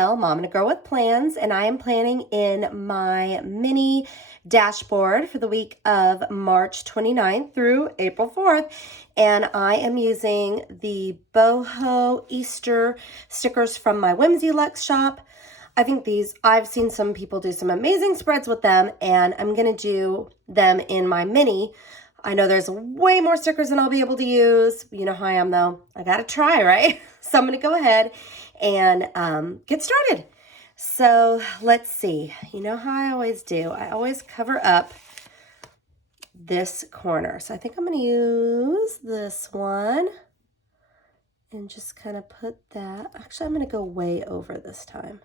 channel, Momandagirlwithplans, and I am planning in my mini dashboard for the week of March 29th through April 4th. And I am using the Boho Easter stickers from my Whimsyluxe shop. I think I've seen some people do some amazing spreads with them, and I'm going to do them in my mini. I know there's way more stickers than I'll be able to use. You know how I am though. I got to try, right? So I'm going to go ahead and get started. So let's see. You know how I always do. I always cover up this corner. So I think I'm going to use this one and just kind of put that. Actually, I'm going to go way over this time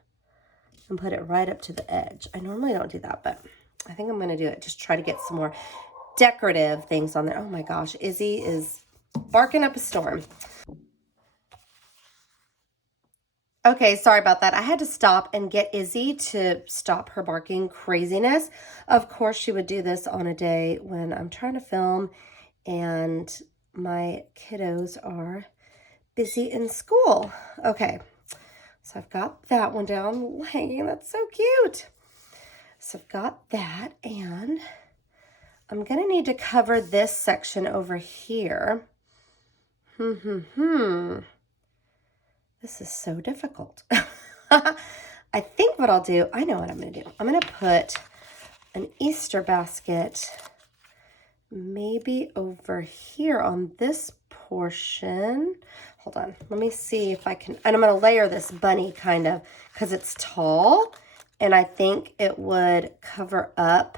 and put it right up to the edge. I normally don't do that, but I think I'm going to do it. Just try to get some more decorative things on there. Oh my gosh, Izzy is barking up a storm. Okay, sorry about that. I had to stop and get Izzy to stop her barking craziness. Of course, she would do this on a day when I'm trying to film and my kiddos are busy in school. Okay, so I've got that one down hanging. That's so cute. So I've got that, and I'm going to need to cover this section over here. This is so difficult. I think what I'll do, I know what I'm going to do. I'm going to put an Easter basket maybe over here on this portion. Hold on. Let me see if I can. And I'm going to layer this bunny kind of because it's tall. And I think it would cover up.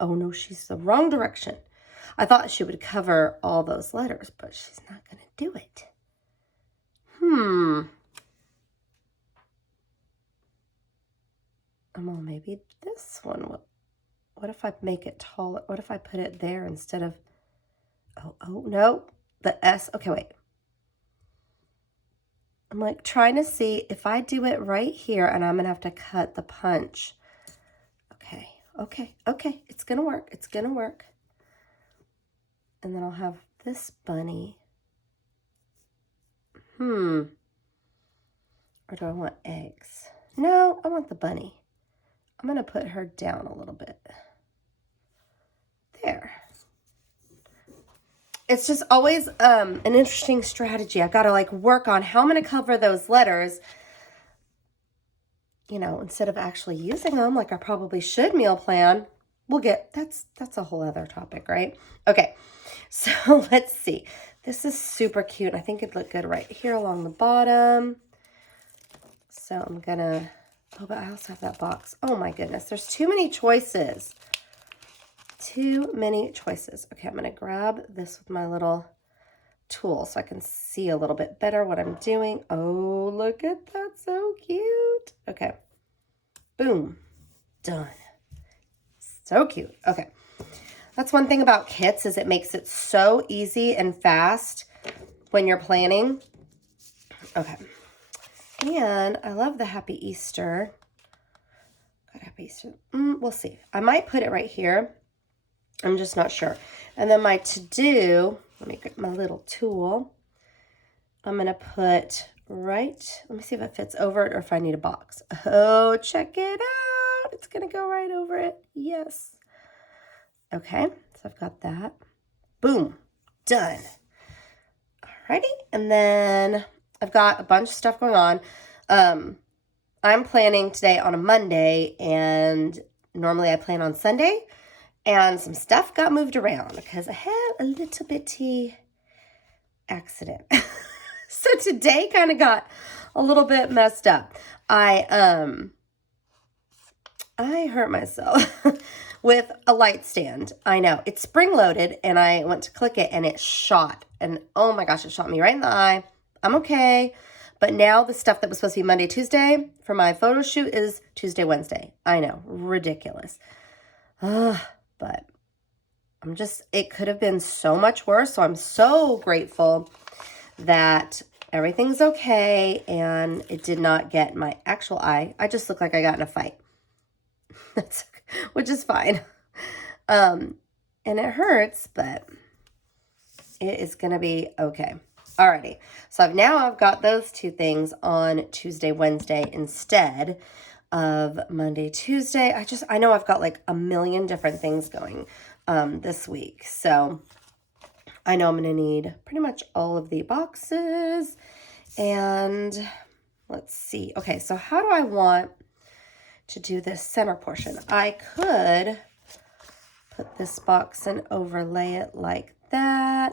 Oh no, she's the wrong direction. I thought she would cover all those letters, but she's not going to do it. Oh, maybe this one. What if I make it taller? What if I put it there instead of, oh, no, the S. Okay, wait. I'm like trying to see if I do it right here, and I'm going to have to cut the punch. Okay. It's going to work. It's going to work. And then I'll have this bunny. Or do I want eggs? No, I want the bunny. I'm going to put her down a little bit. There. It's just always an interesting strategy. I've got to like work on how I'm going to cover those letters, you know, instead of actually using them like I probably should meal plan. We'll get, that's a whole other topic, right? Okay, so let's see. This is super cute. I think it'd look good right here along the bottom. So I'm gonna, oh, but I also have that box. Oh my goodness, there's too many choices. Too many choices. Okay, I'm gonna grab this with my little tool so I can see a little bit better what I'm doing. Oh, look at that, so cute. Okay, boom, done. So cute. Okay, that's one thing about kits is it makes it so easy and fast when you're planning. Okay, and I love the Happy Easter. Happy Easter. We'll see. I might put it right here. I'm just not sure. And then my to-do, let me get my little tool. I'm going to put right, let me see if it fits over it or if I need a box. Oh, check it out. It's going to go right over it. Yes. Okay, so I've got that. Boom. Done. Alrighty. And then I've got a bunch of stuff going on. I'm planning today on a Monday, and normally I plan on Sunday. And some stuff got moved around because I had a little bitty accident. So today kind of got a little bit messed up. I hurt myself with a light stand. I know. It's spring-loaded, and I went to click it, and it shot. And oh my gosh, it shot me right in the eye. I'm okay. But now the stuff that was supposed to be Monday, Tuesday for my photo shoot is Tuesday, Wednesday. I know. Ridiculous. But it could have been so much worse. So I'm so grateful that everything's okay and it did not get my actual eye. I just look like I got in a fight, which is fine. And it hurts, but it is going to be okay. Alrighty, so I've got those two things on Tuesday, Wednesday instead of Monday, Tuesday. I know I've got like a million different things going this week. So I know I'm going to need pretty much all of the boxes. And let's see. Okay, so how do I want to do this center portion? I could put this box and overlay it like that.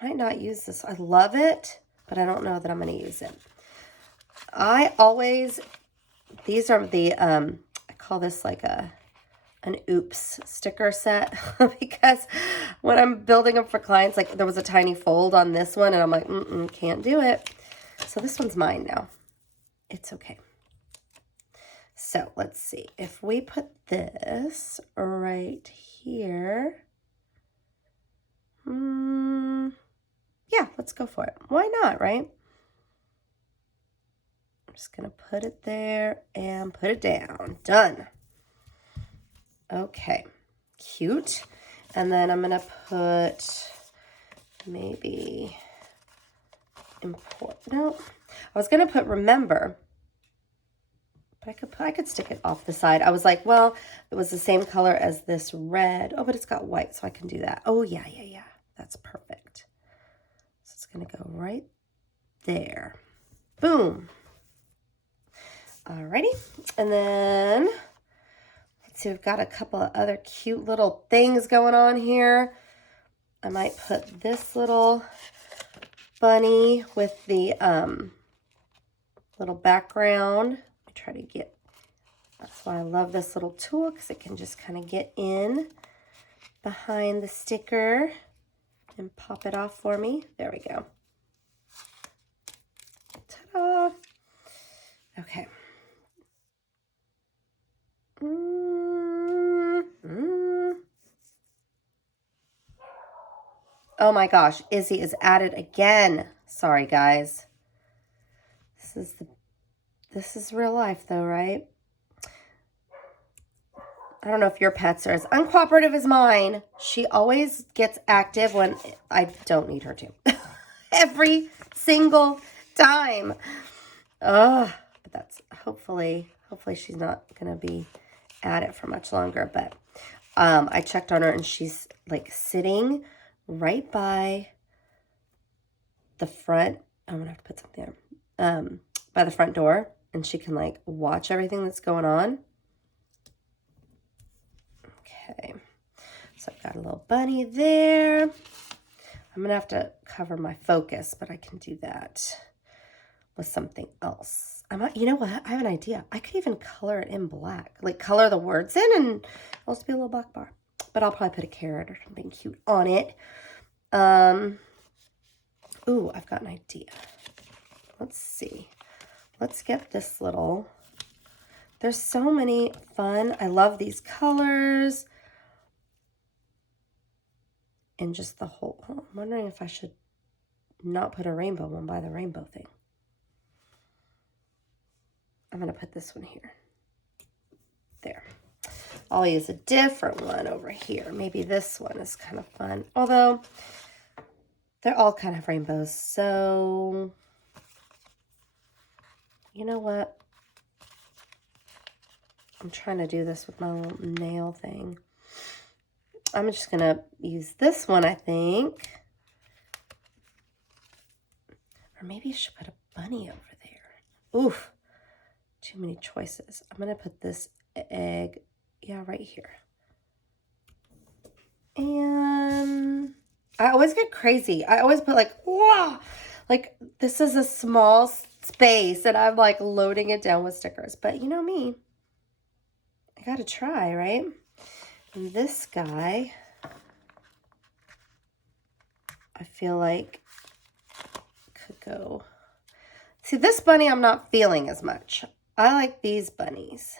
I might not use this. I love it, but I don't know that I'm going to use it. These are the, I call this like an oops sticker set because when I'm building them for clients, like there was a tiny fold on this one and I'm like, can't do it. So this one's mine now. It's okay. So let's see. If we put this right here, yeah, let's go for it. Why not, right? I'm just going to put it there and put it down. Done. Okay, cute. And then I'm going to put maybe no, I was going to put remember, but I could stick it off the side. I was like, well, it was the same color as this red. Oh, but it's got white, so I can do that. Oh, yeah. That's perfect. So it's going to go right there. Boom. Alrighty. And then, let's see, we've got a couple of other cute little things going on here. I might put this little bunny with the little background. Let me try to get, that's why I love this little tool, because it can just kind of get in behind the sticker and pop it off for me. There we go. Ta-da! Okay. Oh my gosh, Izzy is at it again. Sorry, guys. This is real life though, right? I don't know if your pets are as uncooperative as mine. She always gets active when I don't need her to. Every single time. But that's hopefully she's not going to be at it for much longer. But I checked on her and she's like sitting right by the front. I'm going to have to put something there. By the front door. And she can like watch everything that's going on. Okay, so I've got a little bunny there. I'm going to have to cover my focus, but I can do that with something else. You know what? I have an idea. I could even color it in black, like color the words in and it'll just be a little black bar. But I'll probably put a carrot or something cute on it. Ooh, I've got an idea. Let's see. Let's get this little... There's so many fun. I love these colors. And just the whole... Oh, I'm wondering if I should not put a rainbow one by the rainbow thing. I'm going to put this one here. There. I'll use a different one over here. Maybe this one is kind of fun. Although, they're all kind of rainbows. So, you know what? I'm trying to do this with my little nail thing. I'm just going to use this one, I think. Or maybe I should put a bunny over there. Oof. Too many choices. I'm going to put this egg, yeah, right here. And I always get crazy. I always put like, wow, like this is a small space and I'm like loading it down with stickers. But you know me, I got to try, right? And this guy, I feel like could go. See, this bunny I'm not feeling as much. I like these bunnies.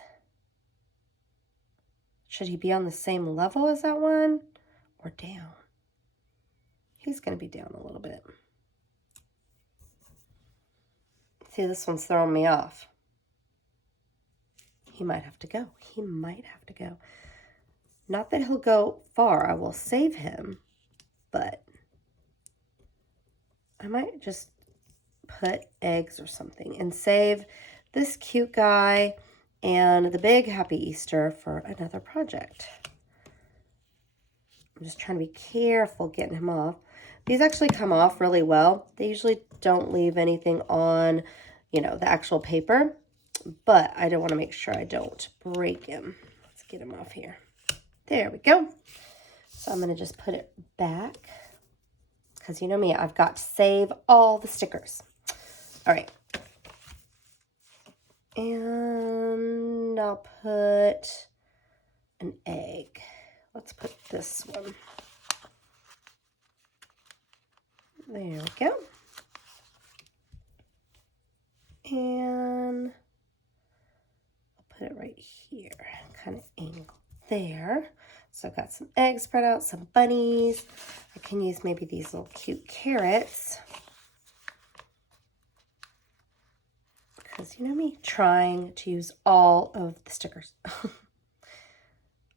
Should he be on the same level as that one or down? He's going to be down a little bit. See, this one's throwing me off. He might have to go. He might have to go. Not that he'll go far. I will save him. but I might just put eggs or something and save this cute guy and the big Happy Easter for another project. I'm just trying to be careful getting him off. These actually come off really well. They usually don't leave anything on, you know, the actual paper, but I don't want to make sure I don't break him. Let's get him off here. There we go. So I'm going to just put it back because you know me, I've got to save all the stickers. All right. And I'll put an egg. Let's put this one. There we go. And I'll put it right here, kind of angled there. So I've got some eggs spread out, some bunnies. I can use maybe these little cute carrots. Because you know me, trying to use all of the stickers.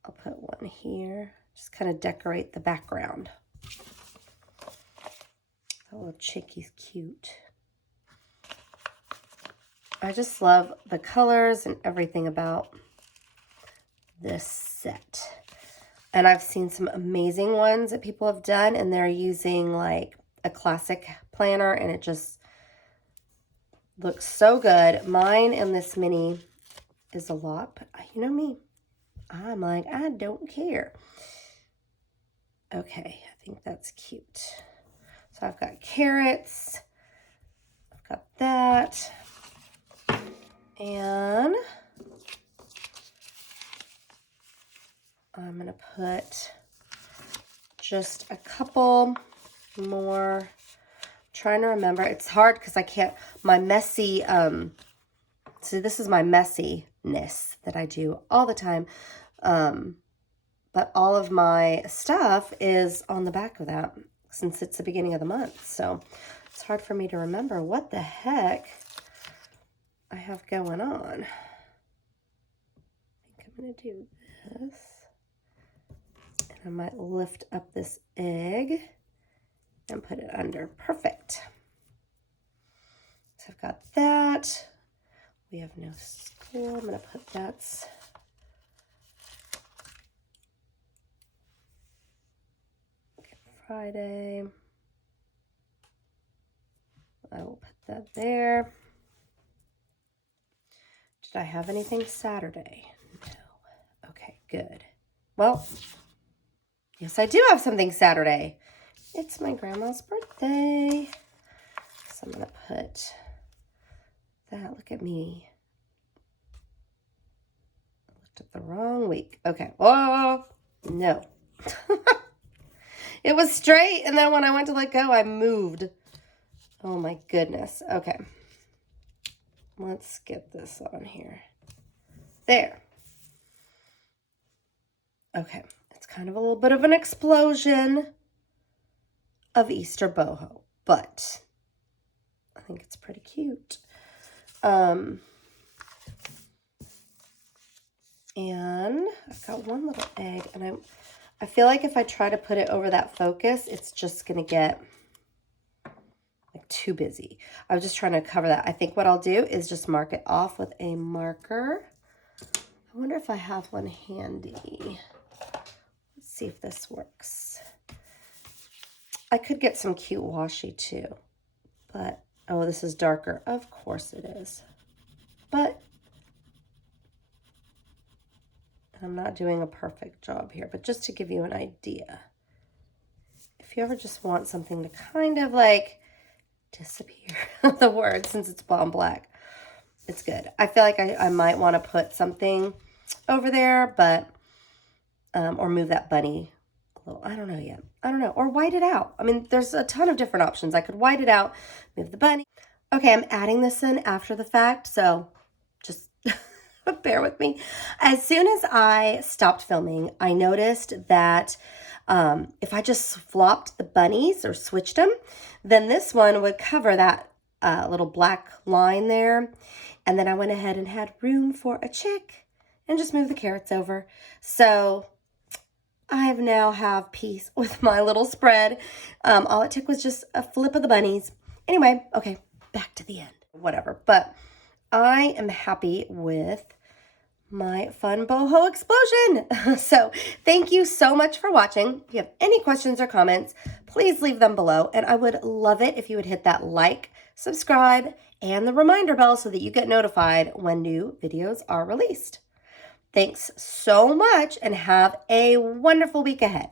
I'll put one here, just kind of decorate the background. That little chickie's cute. I just love the colors and everything about this set. And I've seen some amazing ones that people have done, and they're using like a classic planner, and it just looks so good. Mine and this mini is a lot, but you know me, I'm like, I don't care. Okay, I think that's cute. So I've got carrots, I've got that, and I'm gonna put just a couple more. I'm trying to remember. It's hard because I can't, my messy, so this is my messiness that I do all the time. But all of my stuff is on the back of that since it's the beginning of the month. So it's hard for me to remember what the heck I have going on. I think I'm going to do this. And I might lift up this egg and put it under. Perfect. So I've got that. We have no school. I'm going to put that's Friday. I will put that there. Did I have anything Saturday? No. Okay, good. Well, yes, I do have something Saturday. It's my grandma's birthday. So I'm going to put that. Look at me. I looked at the wrong week. Okay. Oh, no. It was straight, and then when I went to let go, I moved. Oh my goodness. Okay. Let's get this on here. There. Okay. It's kind of a little bit of an explosion of Easter boho, but I think it's pretty cute. And I've got one little egg, and I feel like if I try to put it over that focus, it's just going to get like too busy. I was just trying to cover that. I think what I'll do is just mark it off with a marker. I wonder if I have one handy. Let's see if this works. I could get some cute washi too, but, oh, this is darker. Of course it is. But I'm not doing a perfect job here, but just to give you an idea. If you ever just want something to kind of like disappear the word, since it's bomb black, it's good. I feel like I might want to put something over there, but, or move that bunny a little. I don't know yet. I don't know. Or white it out. I mean, there's a ton of different options. I could white it out, move the bunny. Okay, I'm adding this in after the fact, so just bear with me. As soon as I stopped filming, I noticed that if I just flopped the bunnies or switched them, then this one would cover that little black line there. And then I went ahead and had room for a chick and just moved the carrots over. So I now have peace with my little spread. All it took was just a flip of the bunnies. Anyway, okay, back to the end. Whatever, but I am happy with my fun boho explosion. So thank you so much for watching. If you have any questions or comments, please leave them below. And I would love it if you would hit that like, subscribe, and the reminder bell so that you get notified when new videos are released. Thanks so much and have a wonderful week ahead.